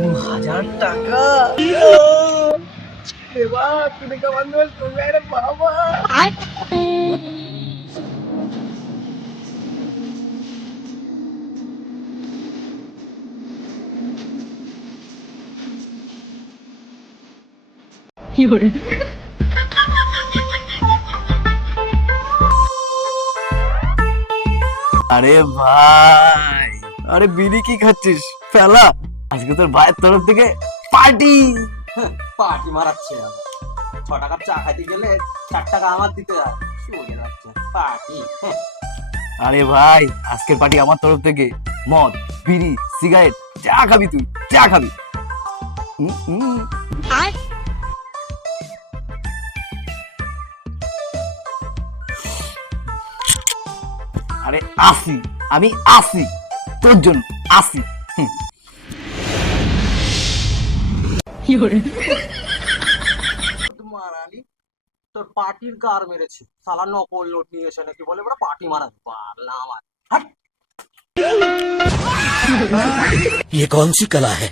2000 টাকা দেবা তুমি কেমন তুমি আরে বাবা আরে ভাই, আরে বিড়ি কি খাচ্ছিস ফেলা? আজকে তোর ভাইয়ের তরফ থেকে পার্টি। পার্টি মারাচ্ছে আমার। 6 টাকার চা খাইতে গেলে 4 টাকা আমার দিতে হয়। শুয়ে যাচ্ছে পার্টি। আরে ভাই, আজকের পার্টি আমার তরফ থেকে। মদ, বিড়ি, সিগারেট, যা খাবি তুই যা খাবি। হুম, হুম। আরে আসি, আমি আসি তোর জন্য আসি। হুম। মারানি তোর পার্টির গার মেরেছে সালা নকল নোট নিয়ে এসে নাকি বলে বড় পার্টি মারাতে পারলাম আমার হাট। ये कौन सी कला है?